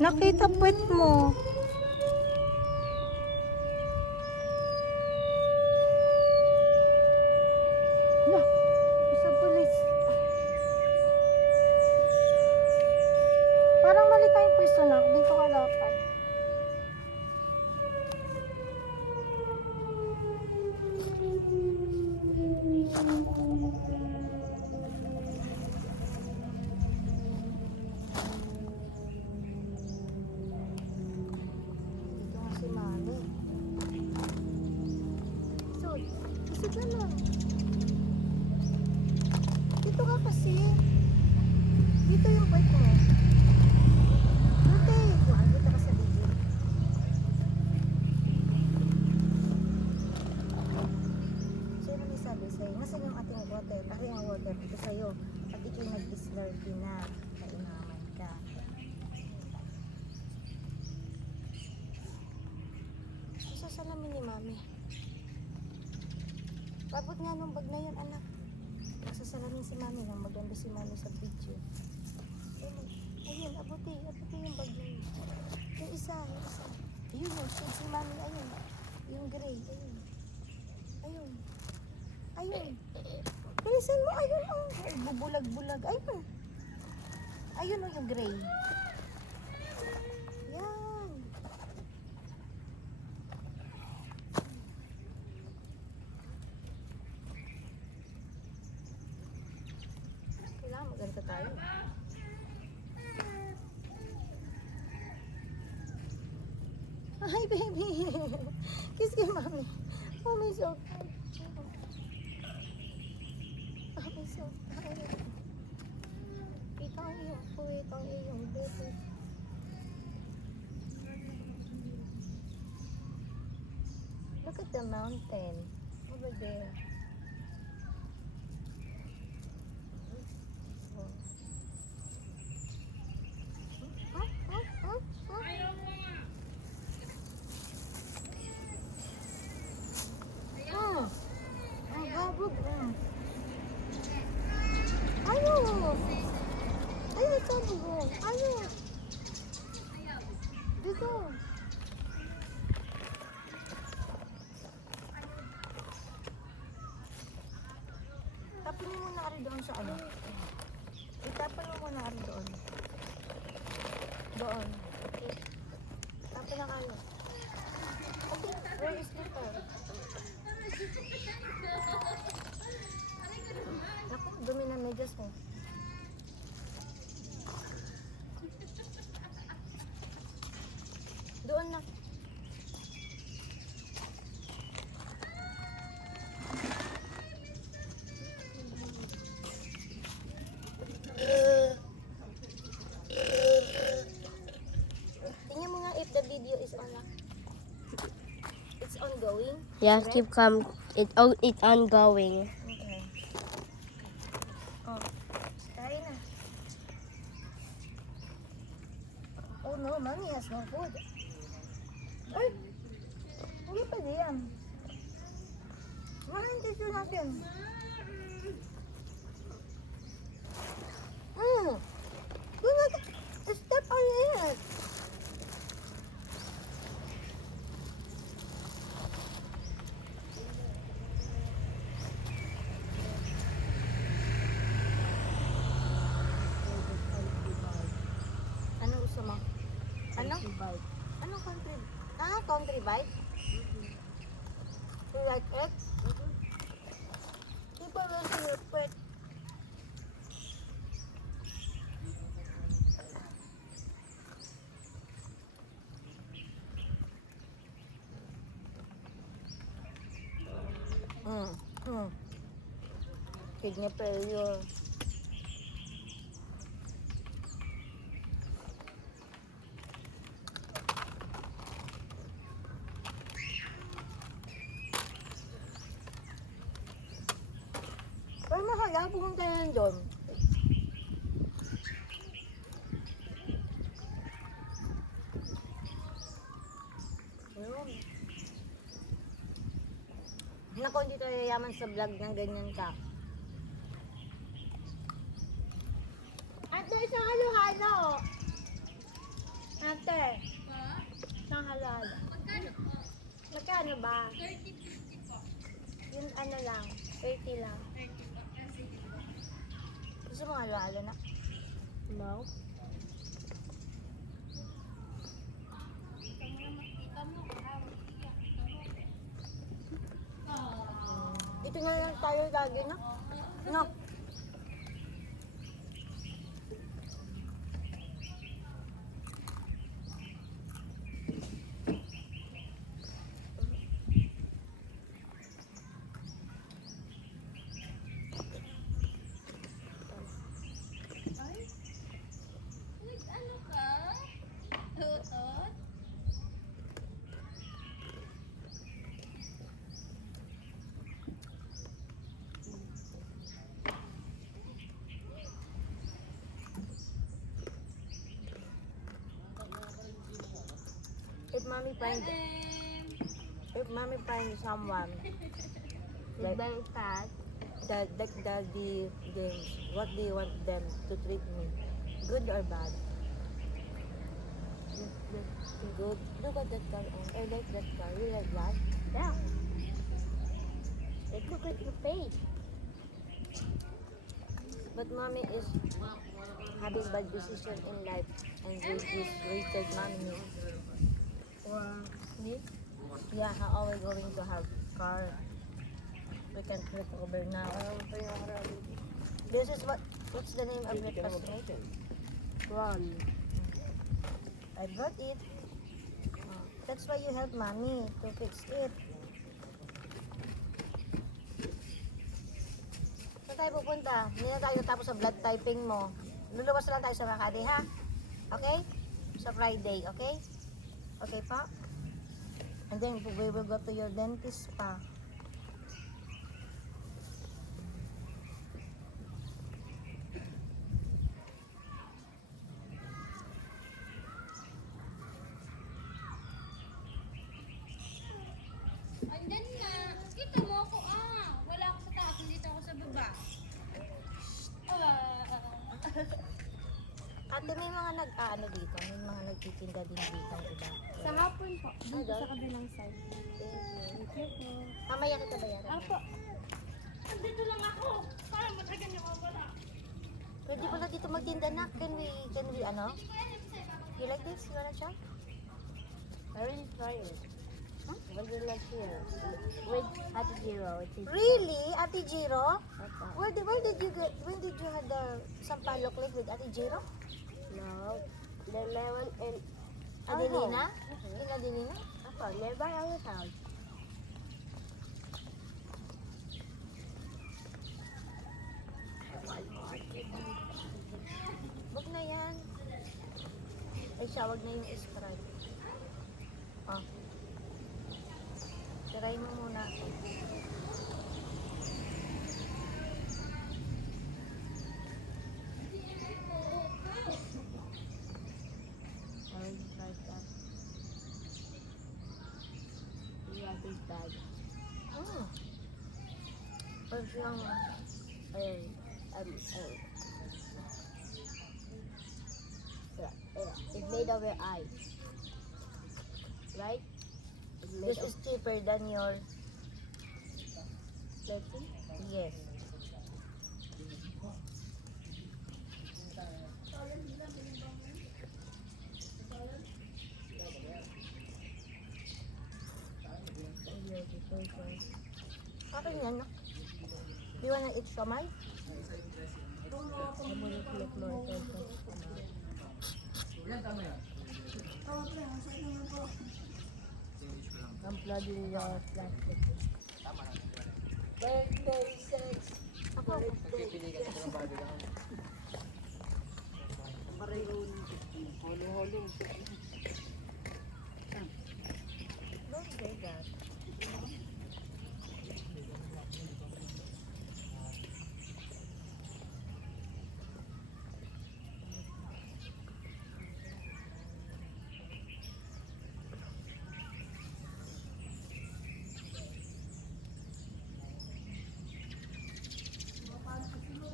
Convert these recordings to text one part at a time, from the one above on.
Nakita puwet mo. Na, sa pulis. Parang mali tayong pwesto na. Dito ka dapat. Dito nga si Mami. Isod. Isod na lang. Dito ka kasi. Dito yung puwet mo. Dito. Dito ka sa bibig. Sino may sabi sa'yo? Nasaan yung ating water? Ari ang water dito sa'yo. At ikay nag-slurpee na. Kailangan ka. Sasalamin ni Mami. Babot nga nung bag na yun, anak. Sasalamin si Mami nang maganda si Mami sa video. Ayun, abuti yung bag yun. Yung isa. Ayun, yung shade si Mami, ayun. Yung gray, ayun. Ayun. Bilisan mo, ayun, oh. Ay, bubulag-bulag, ayun. Ayun, oh, yung gray. Yan. Kailangan maganda tayo. Hi, baby. Kiss kay Mami. Mami, so cute. Mami, so cute. Itang iyong puwit, ang iyong baby. Look at the mountain over there. Ang gabog. Ayaw. Sabi ko. Ayaw. Dito. Tapin mo muna ari doon sa ano. Itapon mo muna ari doon. Doon. Okay. Tapin na kayo. Okay. Where is the car? Naku, dumi na medyas mo. Doon na. Tingnan mo nga if the video is on na. It's ongoing. Yeah, Correct? keep calm. It's ongoing. Okay. Oh, kain na. Oh no, Mommy has no food. Ay! Hindi pa diyan. Mahan tissue natin. Do not step on it. Ano gusto mo? Ano? Ano country? Country bite? You like it? People will see your foot. Kidney failure. Pero mahal, pumunta na lang doon. Ayun. Naku, hindi tayo yayaman sa vlog ng ganyan ka. At isang halo-halo. Ate, ng halo-halo. Magkano ba? 30-50 po. Yung ano lang, 30 lang. 30 po. Kasi Gusto mo halo-halo na? No. ito mo na makita mo. Dito na lang tayo lagi, no? No. Ay. Ano ka? Utot? If mommy find, if mommy find someone Like like very fast. the games, what do you want them to treat me? Good or bad? Good. Look at that car. I like that car. You like that? Yeah. It look like your face. But mommy is having bad decision in life and is rated mommy. Me? Yeah, how are we going to have car? We can't recover now. This is what's the name of breakfast mate? Run. I brought it. That's why you help mommy to fix it. Saan tayo pupunta? Hindi na tayo tapos sa blood typing mo. Luluwas na lang tayo sa Makati, ha? Okay? Sa Friday, okay? Okay pa? And then we will go to your dentist pa. Andyan na. Kita mo ako Wala ako sa taas. Nandito ako sa baba. Ate, may mga nag-ano dito. May mga nagtitinda din dito ang iba. Sa hapon po. Dito sa kabilang side. Thank you. Mamaya kita bayaran. Apo. Andito lang ako. Para matagal niyo ako wala. Pwede pala dito magtinda na. Can we ano? You like this? You wanna try? I already tried it. But you're not here. With Ate Zero, which is Really? Ate Jiro? Papa. When did you get, when did you have the sampalok lake with Ate Jiro? No. The lemon and Adelina? In Adelina? Papa, nearby our house. Wag na yan. Ay siya, wag na yung Sprite. Oh. Try mo muna. I already tried that. Yeah, this bag. Mm. Pag siyang, Yeah, it's made of your eyes. Right? It's made this of is cheaper than your, Pepsi. yes. Akin yan, no? Do you wanna eat siomay? I'm gonna click more attention. I'm plugging your plastic. Birthday sex. Ako. Don't say that.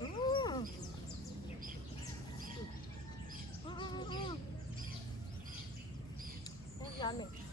Mm. Yummy.